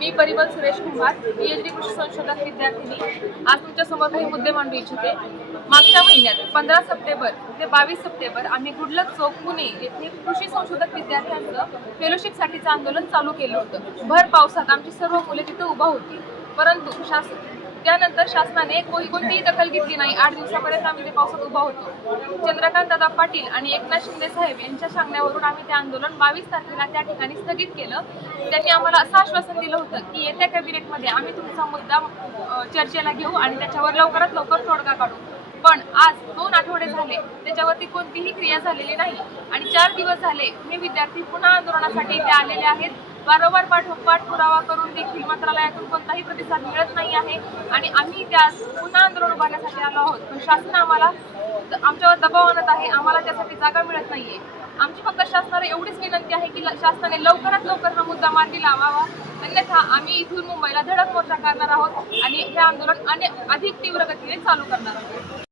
मी Paribal Suresh Kumar P L D कृषी संशोधक विद्यार्थिनी. आज तुमच्यासमोर काही मुद्दे मांडू इच्छिते. मागच्या महिन्यात पंधरा सप्टेंबर ते बावीस सप्टेंबर आम्ही गुडलक चौक पुणे येथे कृषी संशोधक विद्यार्थ्यांचं फेलोशिपसाठीचं आंदोलन चालू केलं होतं. भर पावसात आमची सर्व मुले तिथं उभा होती. परंतु शासन त्यानंतर शासनाने कोणी कोणतीही दखल घेतली नाही. आठ दिवसापर्यंत आम्ही ते पावसात उभा होतो. चंद्रकांत दादा पाटील आणि एकनाथ शिंदे साहेब यांच्या सांगण्यावरून आम्ही ते आंदोलन बावीस तारखेला त्या ठिकाणी स्थगित केलं. त्यांनी आम्हाला असं आश्वासन दिलं होतं की येत्या कॅबिनेटमध्ये आम्ही तुमचा मुद्दा चर्चेला घेऊ आणि त्याच्यावर लवकरात लवकर तोडगा काढू. पण आज दोन आठवडे झाले. त्याच्यावरती कोणतीही क्रिया झालेली नाही. आणि चार दिवस झाले. हे विद्यार्थी पुन्हा आंदोलनासाठी इथे आलेले आहेत. वारंवार पाठोपाठ पुरावा करून देखील मंत्रालयातून कोणताही प्रतिसाद मिळत नाही आहे. आणि आम्ही त्या पुन्हा आंदोलन उभारण्यासाठी आलो आहोत. पण शासन आम्हाला आमच्यावर दबाव आणत आहे. आम्हाला त्यासाठी जागा मिळत नाहीये. आमची फक्त शासनाला एवढीच विनंती आहे की ल- शासनाने लवकरात लवकर हा मुद्दा मार्गी लावावा. अन्यथा आम्ही इथून मुंबईला धडक मोर्चा करणार आहोत. आणि हे आंदोलन अधिक तीव्र गतीने चालू करणार आहोत.